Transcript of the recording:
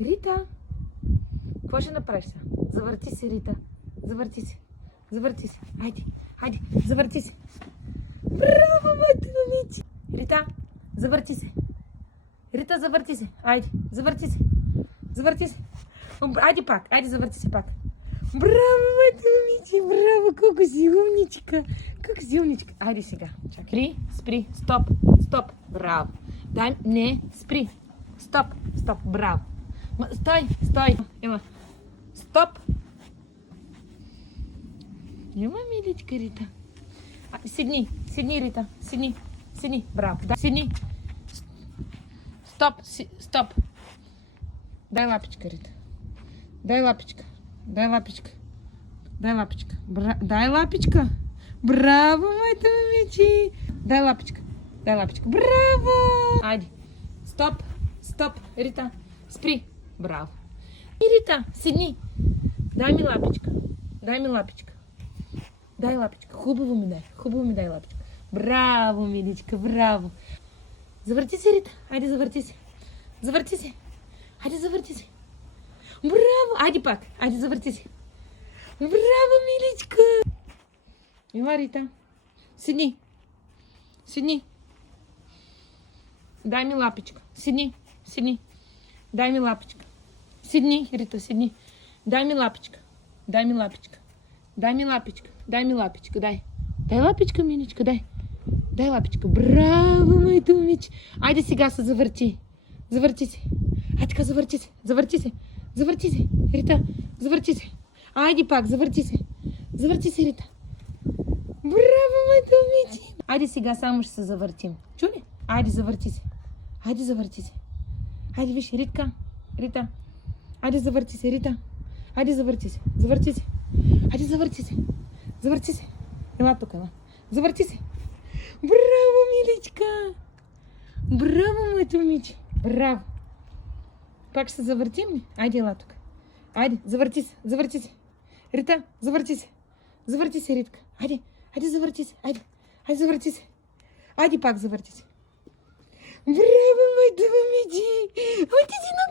Рита, какво ще направиш сега? Завърти се, Рита. Завърти се. Завърти се. Хайде, хайде, завърти се. Браво, моето момиче. Рита, завърти се. Рита, завърти се. Айде, завърти се. Завърти се. Айде пак, айде завърти се пак. Браво, моето момиче, браво, колко си умничка. Колко си умничка. Айде сега, чакай. Спри, стоп, стоп, браво. Дай, не, спри. Стоп, стоп, браво. Стой, стой. Ема. Стоп. Ема, миличка Рита. Седни, седни, Рита. Седни, седни, браво. Да, седни. Стоп, стоп. Дай лапичка, Рита. Дай лапичка. Дай лапичка. Дай лапичка. Дай лапичка. Браво, моето момиче. Дай лапичка. Дай лапичка. Браво! Айде. Стоп. Стоп. Рита. Спри. Браво. И Рита, седни. Дай ми лапичка. Дай ми лапичка. Дай лапичка. Хубаво ми дай. Хубаво ми дай лапичка. Браво, миличка. Браво. Завърти се, Рита. Айде, завърти се. Завърти се. Айде, завърти се. Браво. Айде пак. Айде, завърти се. Браво, миличка. Ела, Рита. Седни. Седни. Дай ми лапичка. Седни. Седни. Дай ми лапичка. Седни, Рита, седни. Дай ми лапичка. Дай ми лапичка. Дай ми лапичка. Дай ми лапичка. Дай. Дай лапичка, миличка, дай. Дай лапичка. Браво, моето момиче. Айде сега се завърти. Завърти се. Айде така, завърти се. Завърти се. Завърти се. Рита, завърти се. Айде пак, завърти се. Завърти се, Рита. Браво, моето момиче. Айде сега само ще се завъртим. Чули? Айде, завърти се. Айде, завърти се. Айде, виж, Ритка. Рита. Айде, завърти се, Рита. Айде, завърти се. Завърти се. Айде, завърти се. Завърти се. Ела тук, ела. Завърти се. Браво, миличка. Браво, моето момиче. Браво. Пак ще се завъртим ли? Айде, ела тук. Айде, завърти се. Завърти се. Рита, завърти се. Завърти се, Ритка. Айде. Айде, завърти се. Айде. Айде, завърти се. Айде пак завърти се. Браво, моето момиче. Отиди на